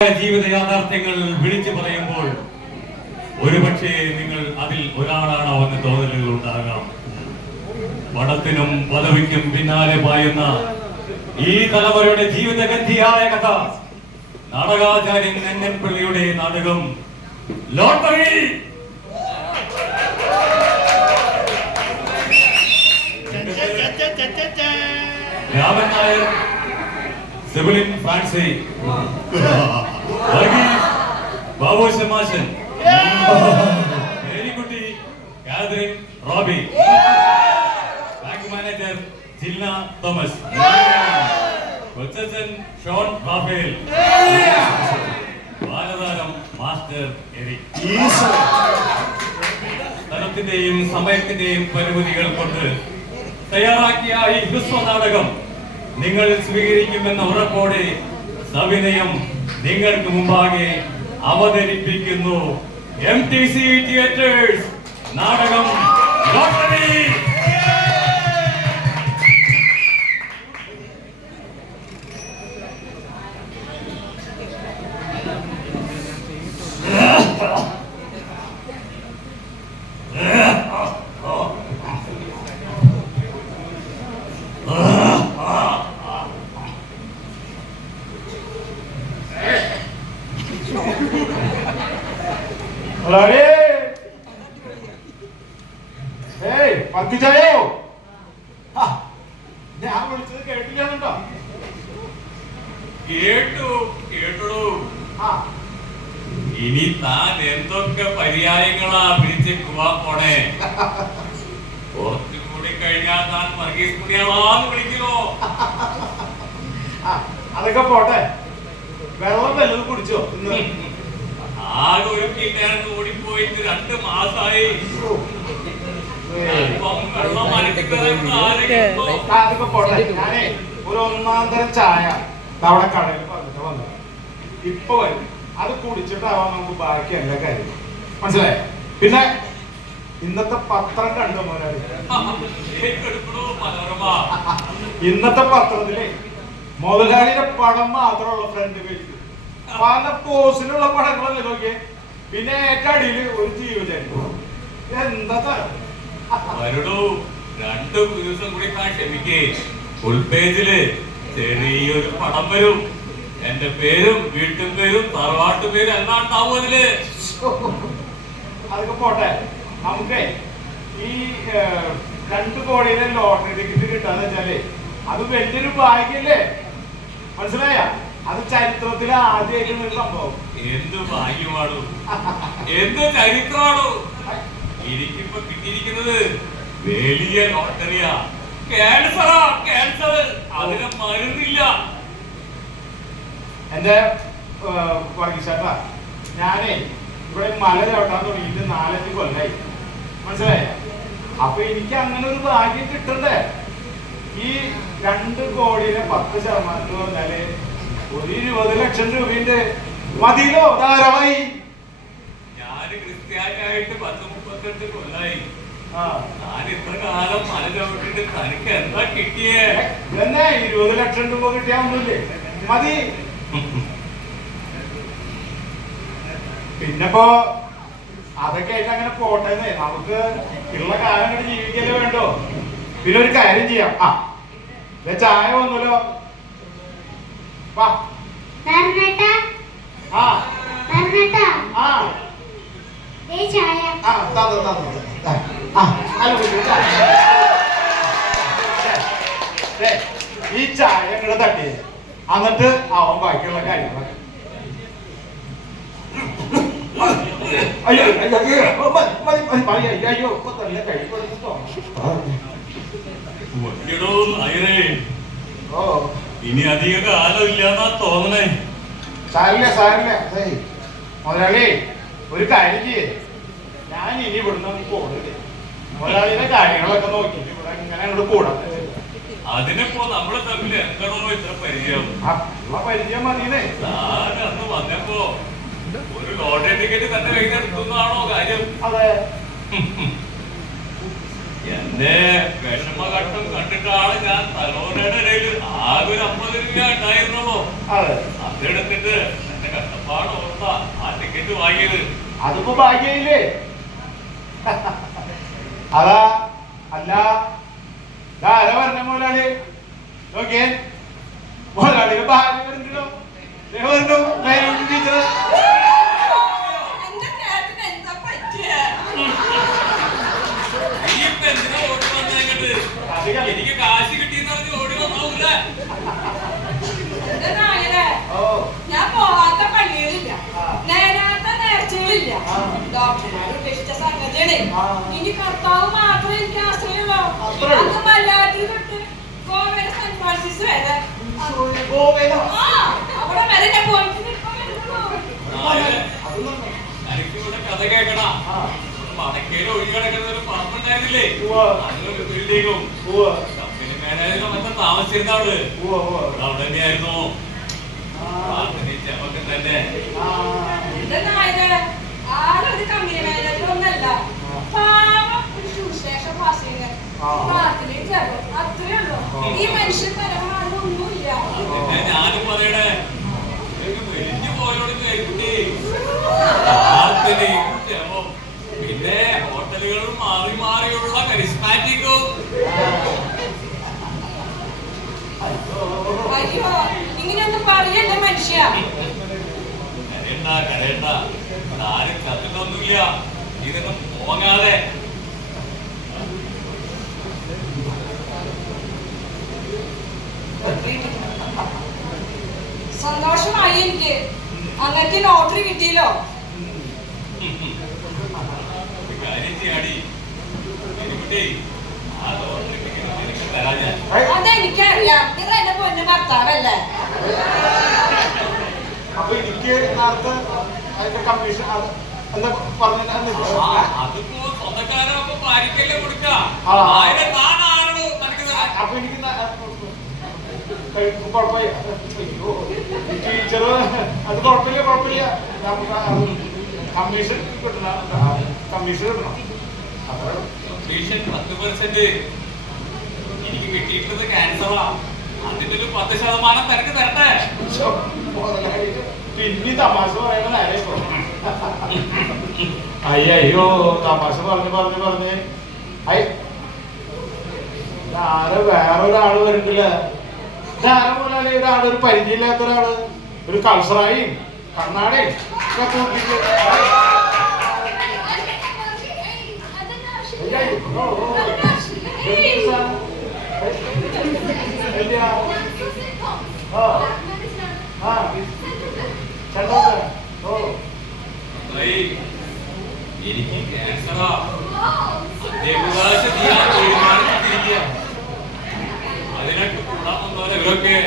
ജീവിത യാഥാർത്ഥ്യങ്ങൾ വിളിച്ചു പറയുമ്പോൾ ഒരുപക്ഷെ നിങ്ങൾ അതിൽ ഒരാളാണോ എന്ന് തോന്നലുകൾ ഉണ്ടാകാം. പണത്തിനും പദവിക്കും പിന്നാലെ പായുന്ന ഈ തലമുറയുടെ ജീവിതഗന്ധിയായ കഥ നാടകാചാര്യൻ NN പിള്ളയുടെ നാടകം ലോട്ടറി. രാമൻ നായർ, സെബിലിൻ ഫ്രാൻസി, ബാബു ശമാശൻ, മേരിക്കുട്ടി, കാതറിൻ റോബി, ബാങ്ക് മാനേജർ ജില്ല തോമസ്, കൊച്ചച്ചൻ ഷോൺ റാഫേൽ, ബാലതാരം മാസ്റ്റർ എരിക്. സ്ഥലത്തിന്റെയും സമയത്തിന്റെയും പരിമിതികൾ കൊണ്ട് തയ്യാറാക്കിയ ഈ ഹ്രസ്വ നാടകം നിങ്ങൾ സ്വീകരിക്കുമെന്ന ഉറപ്പോടെ സവിനയം നിങ്ങൾക്ക് മുമ്പാകെ അവതരിപ്പിക്കുന്നു. MTC തിയേറ്റേഴ്സ് നാടകം ലോട്ടറി. ഇനി താൻ എന്തൊക്കെ പര്യായങ്ങളാ പിടിച്ച് പോവാൻ പോണേ? കുറച്ചുകൂടി കഴിഞ്ഞാൽ താൻ വർഗീസ് കുടിയാളാന്ന് വിളിക്കണോ? അതൊക്കെ പോട്ടെ, വെള്ളം വല്ലതും കുടിച്ചോ? ആകെ ഒരു കിട്ടാണ്ട് ഓടിപ്പോയിട്ട് 2 മാസമായി. അതൊക്കെ പോട്ടെ, ഞാനേ ഒരു 1-ാം തരം ചായ അവിടെ കടയിൽ പറഞ്ഞിട്ട് വന്നു. ഇപ്പൊ വരും, അത് കുടിച്ചിട്ടാവാം നമുക്ക് ബാക്കി എല്ലാ കാര്യം. മനസ്സിലായോ? പിന്നെ ഇന്നത്തെ പത്രം കണ്ടു മുതലാളി? ഇന്നത്തെ പത്രത്തില് മുതലാളിയുടെ പടം മാത്രമുള്ള ഫ്രണ്ട് പേജ്, പല പോസിലുള്ള പടങ്ങളല്ലേ നോക്കിയേ. പിന്നെ ഏറ്റടിയില് ഒരു ജീവചരിത്രം. എന്താ തരം? 2 ദിവസം കൂടി ക്ഷമിക്കേ, ഫുൾ പേജില് ചെറിയൊരു പടം വരും. എന്റെ പേരും വീട്ടും പേരും തറവാട്ടു പേരും എല്ലാം ഉണ്ടാവും അതില്. അതൊക്കെ പോട്ടെ, നമുക്ക് ഈ 2 കോടിയുടെ ലോട്ടറി ടിക്കറ്റ് കിട്ടാന്ന് വെച്ചാല് അത് വലിയൊരു ഭാഗ്യല്ലേ? മനസ്സിലായ? അത് ചരിത്രത്തിലെ ആദ്യമായിട്ടുള്ള ഒരു സംഭവം. എന്ത് ഭാഗ്യമാണോ, എന്ത് ചരിത്രമാണോ എനിക്കിപ്പോ കിട്ടിയിരിക്കുന്നത്? വലിയ ലോട്ടറിയാ. ക്യാൻസറാ, ക്യാൻസർ. അതിനെ മരുന്നില്ല. എന്റെ വർഗീസേട്ടാ, ഞാനേ ഇവിടെ മല ചവിട്ടാൻ തുടങ്ങിയിട്ട് 4-5 കൊല്ലായി. മനസ്സിലായ? അപ്പൊ എനിക്ക് അങ്ങനെ ഒരു ഭാഗ്യം കിട്ടണ്ടേ? ഈ 2 കോടിയുടെ 10% എന്ന് പറഞ്ഞാല് ഒരു 20 ലക്ഷം രൂപയുടെ മതിയിലോ? ധാരാളമായി. ഞാന് ക്രിസ്ത്യാനിയായിട്ട് 10-38 കൊല്ലായി. ഞാൻ ഇത്ര കാലം മല ചവിട്ടിട്ട് തനിക്ക് എന്താ കിട്ടിയേ? ഇതന്നെ 20 ലക്ഷം രൂപ കിട്ടിയാ ഒന്നുമില്ലേ? മതി. പിന്നെപ്പോ അതൊക്കെ ആയിട്ട് അങ്ങനെ പോട്ടെന്നേ, നമുക്ക് ഉള്ള കാലം കൂടി ജീവിക്കല്ലേ വേണ്ടോ? പിന്നെ ഒരു കാര്യം ചെയ്യാം. ചായ വന്നല്ലോ. ഈ ചായ ഇങ്ങടെ തട്ടിയേ, എന്നിട്ട് അവൻ ബാക്കിയുള്ള കാര്യങ്ങളൊക്കെ. അയ്യോ തന്നെ കഴിപ്പോ. ഇനി അധിക കാലം ഇല്ലാന്നാ തോന്നണേ. സാരില്ല മുതലാളി, ഒരു കാര്യം ചെയ്യേ, ഞാൻ ഇനി ഇവിടുന്ന് പോകരുത്. മുതലാളിയുടെ കാര്യങ്ങളൊക്കെ നോക്കിയിട്ട് ഇവിടെ ഇങ്ങനെ അങ്ങോട്ട് കൂടാ. അതിനിപ്പോ നമ്മള് തമ്മിൽ എന്താണോ ഇത്ര പരിചയം? പരിചയം മതിയേ. അന്ന് വന്നപ്പോ ഒരു ലോട്ടറി ടിക്കറ്റ് തന്നെ കയ്യിലെടുക്കുന്നതാണോ കാര്യം? അതെ. എന്റെ വിഷമഘട്ടം കണ്ടിട്ടാണ് ഞാൻ തലോനയുടെ ഇടയിൽ ആകെ ഒരു 50 രൂപ ഉണ്ടായിരുന്നുള്ളൂ. അതെടുത്തിട്ട് എന്റെ അപ്പാട് ഓർത്താ ആ ടിക്കറ്റ് വാങ്ങിയത്. അതിപ്പോ ഭാഗ്യയില്ലേ? അതാ അല്ല ആരാ പറഞ്ഞ മുതലാളി? നോക്കിയേ, മുതലാളിയുടെ ഭാര്യ വരുന്നുണ്ടോ? ടീച്ചർ എനിക്ക് കാശ് കിട്ടിയെന്ന് പറഞ്ഞ് ഓടി വന്നോല്ല. ഞാൻ പോവാത്ത പള്ളികളില്ല, നേരാത്ത നേർച്ചകളില്ല. ഡോക്ടർമാർ ഉപേക്ഷിച്ച സംഗതിയാണ്. ഇനി കർത്താവ് മാത്രമേ എനിക്ക് ആശ്രയമുള്ളൂ. അന്ന് മലയാറ്റി തൊട്ട് ഗോവയിലെ സെന്റ് ഫ്രാൻസിസ് വരെ അവിടെ വരെ ഞാൻ പോയിട്ട് എനിക്കിവിടെ കഥ കേൾക്കണ. വടക്കേല് ഒഴുകി കിടക്കുന്ന ഒരു പറമ്പുണ്ടായിരുന്നില്ലേ, അതിലൊരു ബിൽഡിങ്ങും കമ്പനി മാനേജറും മറ്റും താമസിച്ചിരുന്ന അവിടെ തന്നെയായിരുന്നു. ചെമക്കം തന്നെ. ആളൊരു കമ്പനി മാനേജർ ഒന്നല്ല, പാവം ഒരു സുവിശേഷം വാസികൻ. പ്രാർത്ഥനയും ചേർന്നു, അത്രേ ഉള്ളൂ. ഈ മനുഷ്യൻ പരമാവധി ഒന്നുമില്ല. ഞാനും പറയണേ, വലിഞ്ഞു പോയോട് കേൾക്കുട്ടി. പ്രാർത്ഥനയും ചെമം, പിന്നെ ഹോട്ടലുകളും മാറി മാറിയുള്ള കരിസ്മാറ്റിക്കും. അയ്യോ, ഇങ്ങനെയൊന്നും പറയല്ലേ മനുഷ്യ. കരയണ്ട, ആരും കത്തിട്ടൊന്നുമില്ല. ഇതൊന്നും പോങ്ങാതെ. സന്തോഷമായി എനിക്ക്. അങ്ങക്ക് ലോട്ടറി കിട്ടിയല്ലോ. കാര്യം ചെയ്യാടി, ആ ലോട്ടറി എനിക്ക് തരാ ഞാൻ. അതെനിക്കറിയാം, നിങ്ങൾ എന്റെ പൊന്നു ഭർത്താവല്ലേ. അപ്പൊ എനിക്ക് നേരത്തെ അതിന്റെ കമ്മീഷൻ എന്താ പറഞ്ഞ അതിപ്പോ സ്വന്തക്കാരൊക്കെ പാരിക്കല്ലേ കൊടുക്കാം. അപ്പൊ എനിക്ക് കുഴപ്പമില്ല. ടീച്ചർ അത് കുഴപ്പമില്ല. നമുക്ക് കമ്മീഷൻ കിട്ടണം. കമ്മീഷൻ കിട്ടണം. കമ്മീഷൻ 10%. എനിക്ക് കിട്ടിയിട്ടുള്ളത് ക്യാൻസറാ. അതിന്റെ ഒരു 10% നിനക്ക് തരട്ടെ. പിന്നെ തമാശ പറയണ നേരെ. അയ്യോ, തമാശ പറഞ്ഞ് ആരെ വേറൊരാള് വരുന്നില്ല. ഇതാരെ മുതലാളി? ഒരാള് ഒരു പരിചയമില്ലാത്ത ഒരാള്, ഒരു കൾസറായും കണ്ണാടയും എനിക്ക് ക്യാൻസറാ. തീരുമാനിച്ചിരിക്കുക. അതിനൊക്കെ കൂടാൻ വന്നവരെ ഇവരൊക്കെ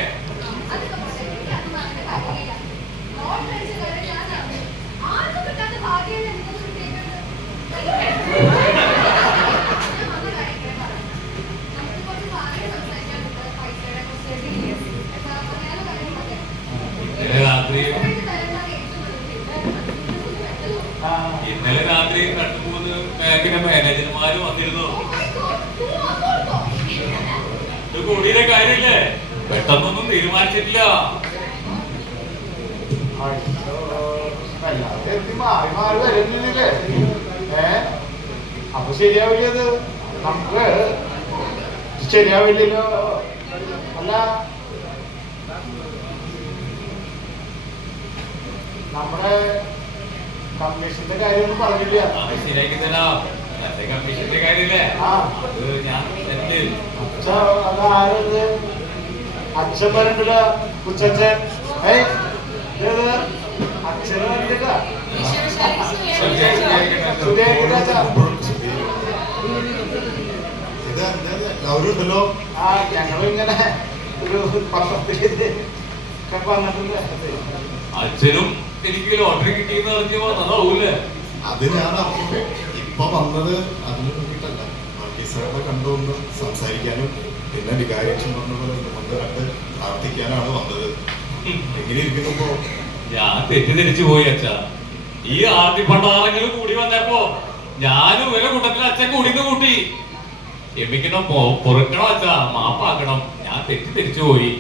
ഇന്നലെ രാത്രി 2-3 ബാങ്കിന്റെ മാനേജർമാര് വന്നിരുന്നു. ഇത് കൂടിയുടെ കാര്യമില്ലേ, പെട്ടെന്നൊന്നും തീരുമാനിച്ചിട്ടില്ല. മാറി വരുന്നില്ലേ? അപ്പൊ ശരിയാവില്ലത്. നമുക്ക് ശരിയാവില്ലല്ലോ. അല്ല, നമ്മുടെ കമ്മീഷന്റെ കാര്യമൊന്നും പറഞ്ഞില്ല. ശരിയാക്കി തരാം. കമ്മീഷന്റെ കാര്യമില്ലേ, അത് ഞാൻ അതാരത്? അച്ഛൻ പറഞ്ഞിട്ടില്ല. കുച്ചച്ഛൻ അച്ഛന് പറഞ്ഞിട്ടാ. ഞങ്ങളും ഇങ്ങനെ ഒരു പത്രത്തില് വന്നിട്ടുണ്ട്. അച്ഛനും എനിക്ക് ലോട്ടറി കിട്ടിയെന്ന് പറഞ്ഞ് വന്നതാവൂലേ? അത് ഞാൻ ഇപ്പൊ വന്നത് അതിനെ നോക്കിയിട്ടല്ല, സാറിനെ കണ്ടുകൊണ്ട് സംസാരിക്കാനും പിന്നെ വികാരിയച്ഛൻ പറഞ്ഞ പോലെ വന്ന് കണ്ട് പ്രാർത്ഥിക്കാനാണ് വന്നത്. എങ്ങനെ ഇരിക്കുമ്പോ ഞാൻ തെറ്റിദ്ധരിച്ചു പോയി അച്ഛാ. ഈ ആർത്തി പണ്ടാറങ്ങൾ കൂടി വന്നപ്പോ ഞാനും ഇവരെ കൂട്ടത്തിൽ അച്ഛൻ കൂടിന്ന് കൂട്ടി. ക്ഷമിക്കണം, പൊറുക്കണം അച്ഛാ, മാപ്പാക്കണം. ഞാൻ തെറ്റിദ്ധരിച്ചു പോയി.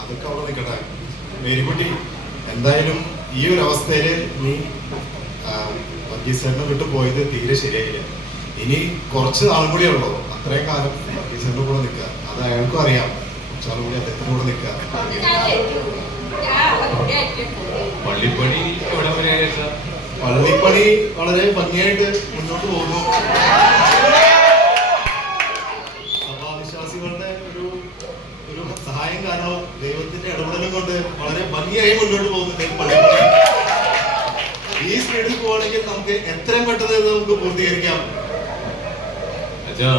അതൊക്കെ അവിടെ നിൽക്കട്ടെ. മേരിക്കുട്ടി, എന്തായാലും ഈ ഒരു അവസ്ഥയില് നീ വർഗീസേട്ടനെ വിട്ടു പോയത് തീരെ ശരിയായില്ല. ഇനി കുറച്ച് നാളും കൂടിയേ ഉള്ളൂ, അത്രയും കാലം വർഗീസേട്ടൻ്റെ കൂടെ നിൽക്കുക. അത് അയാൾക്കും അറിയാം, കുറച്ചാളും കൂടി അദ്ദേഹത്തിൻ്റെ കൂടെ നിൽക്കുക. പള്ളിപ്പണി എവിടെ വരെ അയച്ചാ? പള്ളിപ്പണി വളരെ ഭംഗിയായിട്ട് മുന്നോട്ട് പോകുന്നു. സഭാവിശ്വാസികളുടെ ഒരു സഹായം കാരണവും ദൈവത്തിന്റെ ഇടപെടലും കൊണ്ട് വളരെ ഭംഗിയായി മുന്നോട്ട് പോകുന്നുണ്ട് പള്ളിപ്പണി. ഈ സ്പീഡിൽ പോവാണെങ്കിൽ നമുക്ക് എത്രയും പെട്ടെന്ന് ഇത് നമുക്ക് പൂർത്തീകരിക്കാം. അച്ഛാ,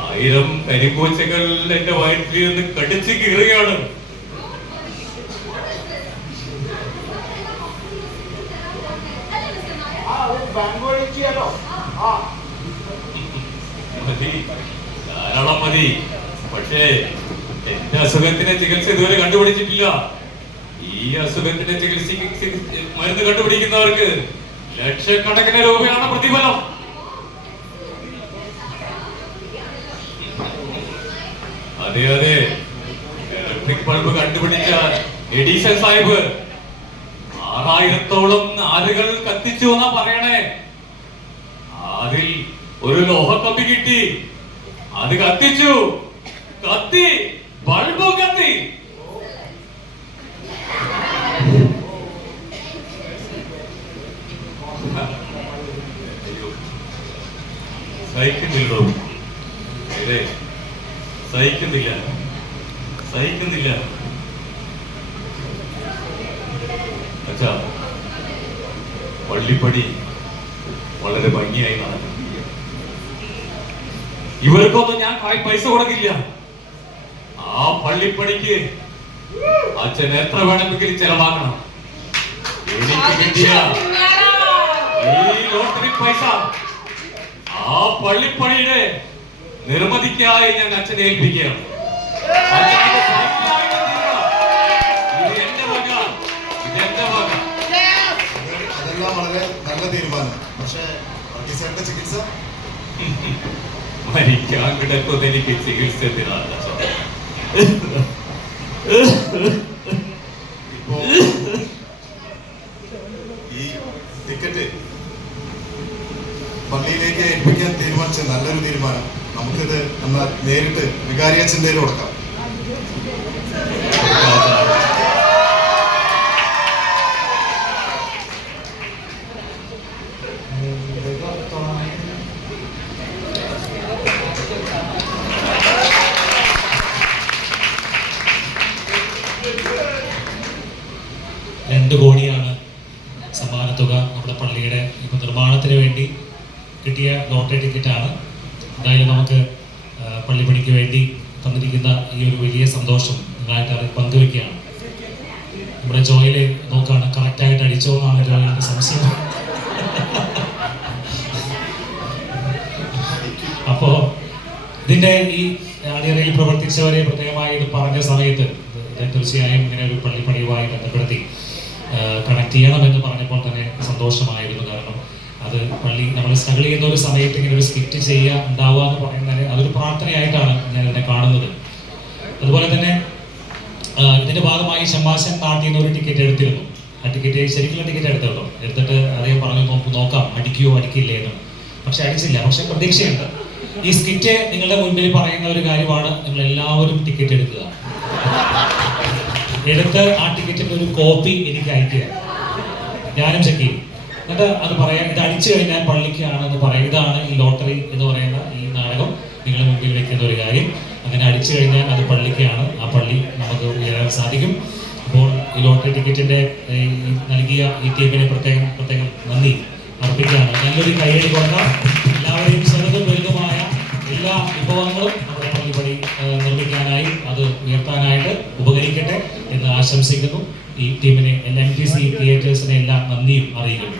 1000 കരിമ്പൂച്ചകൾ എന്റെ വയറ്റിൽ നിന്ന് കടിച്ചു കീറുകയാണ്. മതി, ധാരാളം മതി. പക്ഷേ എന്റെ അസുഖത്തിന്റെ ചികിത്സ ഇതുവരെ കണ്ടുപിടിച്ചിട്ടില്ല. ഈ അസുഖത്തിന്റെ ചികിത്സയ്ക്ക് മരുന്ന് കണ്ടുപിടിക്കുന്നവർക്ക് ലക്ഷക്കണക്കിന് രൂപയാണ് പ്രതിഫലം. അതെ അതെ, ഇലക്ട്രിക് ബൾബ് കണ്ടുപിടിച്ച എഡിസൺ സാഹിബ് 6000-ഓളം നാരുകൾ കത്തിച്ചു എന്നാ പറയണേ. അതിൽ ഒരു ലോഹക്കമ്പി കിട്ടി, അത് കത്തിച്ചു, കത്തി, ബൾബും കത്തി. സഹിക്കുന്നില്ലോ, അതെ സഹിക്കുന്നില്ല, സഹിക്കുന്നില്ല. അച്ഛാ, പള്ളിപ്പടി വളരെ ഭംഗിയായി നടക്കും. ഇവർക്കൊന്നും ഞാൻ പൈസ കൊടുക്കില്ല. ആ പള്ളിപ്പണിക്ക് അച്ഛൻ എത്ര വേണമെങ്കിലും ചെലവാക്കണം. എനിക്ക് കിട്ടിയ ഈ ലോട്ടറി പൈസ ആ പള്ളിപ്പണിയുടെ നിർമ്മിതിക്കായി ഞാൻ അച്ഛനെ ഏൽപ്പിക്കുകയാണ്. ഇത് എന്റെ വക, ഇത് എന്റെ വക. അതെല്ലാം വളരെ നല്ല തീരുമാനം. പക്ഷേ വർഗീസേട്ടന്റെ ചികിത്സ മരിക്കാൻ കിടക്കുന്ന എനിക്ക് ചികിത്സ എന്തിനാണ്? ഇപ്പോ ഈ ടിക്കറ്റ് പള്ളിയിലേക്ക് ഏൽപ്പിക്കാൻ തീരുമാനിച്ച നല്ലൊരു തീരുമാനം. നമുക്കിത് എന്നാൽ നേരിട്ട് വികാരിയച്ഛൻ്റെ കൊടുക്കാം. $2 കോടിയാണ് സമ്മാന തുക. നമ്മുടെ പള്ളിയുടെ ഇപ്പോൾ നിർമ്മാണത്തിന് വേണ്ടി കിട്ടിയ ലോട്ടറി ടിക്കറ്റാണ്. എന്തായാലും നമുക്ക് പള്ളിപ്പണിക്ക് വേണ്ടി തന്നിരിക്കുന്ന ഈ ഒരു വലിയ സന്തോഷം നിങ്ങളായിട്ട് അത് പങ്കുവെക്കുകയാണ്. നമ്മുടെ ജോയില് നോക്കുകയാണ്, കറക്റ്റായിട്ട് അടിച്ചോ എന്നാണ് ജോയിലിൻ്റെ സംശയം. അപ്പോൾ ഇതിൻ്റെ ഈ അണിയറയിൽ പ്രവർത്തിച്ചവരെ പ്രത്യേകമായി ഇത് പറഞ്ഞ സമയത്ത് തീർച്ചയായും ഇങ്ങനെ ഒരു പള്ളിപ്പണിയുമായി ബന്ധപ്പെടുത്തി കണക്ട് ചെയ്യണമെന്ന് പറഞ്ഞപ്പോൾ തന്നെ സന്തോഷമായിരുന്നു. കാരണം അത് പള്ളി നമ്മൾ സ്ട്രഗിൾ ചെയ്യുന്ന ഒരു സമയത്ത് ഇങ്ങനെ ഒരു സ്കിറ്റ് ചെയ്യുക ഉണ്ടാവുക എന്ന് പറയുന്നത് അതൊരു പ്രാർത്ഥനയായിട്ടാണ് ഞാൻ ഇതിനെ കാണുന്നത്. അതുപോലെ തന്നെ ഇതിൻ്റെ ഭാഗമായി ഷമ്മാശൻ നാട്ടിൽ നിന്ന് ഒരു ടിക്കറ്റ് എടുത്തിരുന്നു. ആ ടിക്കറ്റ് ശരിക്കുള്ള ടിക്കറ്റ് എടുത്തല്ലോ. എടുത്തിട്ട് അദ്ദേഹം പറഞ്ഞു നോക്കാം അടിക്കുകയോ അടിക്കില്ലേ എന്ന്. പക്ഷെ അടിച്ചില്ല. പക്ഷെ പ്രതീക്ഷയുണ്ട്. ഈ സ്കിറ്റ് നിങ്ങളുടെ മുൻപിൽ പറയുന്ന ഒരു കാര്യമാണ്, നിങ്ങൾ എല്ലാവരും ടിക്കറ്റ് എടുക്കുക. എടുത്ത് ആ ടിക്കറ്റിൻ്റെ ഒരു കോപ്പി എനിക്ക് അയക്കുക, ഞാനും ചെക്ക് ചെയ്യും. എന്നിട്ട് അത് പറയാം, ഇത് അടിച്ചു കഴിഞ്ഞാൽ പള്ളിക്കാണെന്ന് പറയും. ഇതാണ് ഈ ലോട്ടറി എന്ന് പറയുന്ന ഈ നാടകം നിങ്ങളുടെ മുമ്പിൽ വെക്കുന്ന ഒരു കാര്യം. അങ്ങനെ അടിച്ചു കഴിഞ്ഞാൽ അത് പള്ളിക്കാണ്, ആ പള്ളി നമുക്ക് ഉയരാൻ സാധിക്കും. അപ്പോൾ ഈ ലോട്ടറി ടിക്കറ്റിൻ്റെ നൽകിയ ഈ ടീമിനെ പ്രത്യേകം നന്ദി അർപ്പിക്കുകയാണ്. നല്ലൊരു കൈയടി കൊടുക്കാം. എല്ലാവരെയും ചെറുതും വലുതുമായ എല്ലാ വിഭവങ്ങളും നമ്മുടെ പള്ളിപ്പടി നിർമ്മിക്കാനായി അത് ഉയർത്താനായിട്ട് ഉപകരിക്കട്ടെ എന്ന് ആശംസിക്കുന്നു. ഈ ടീമിനെ LMTC തിയേറ്റേഴ്സിനെ എല്ലാം നന്ദിയും അറിയിക്കുന്നു.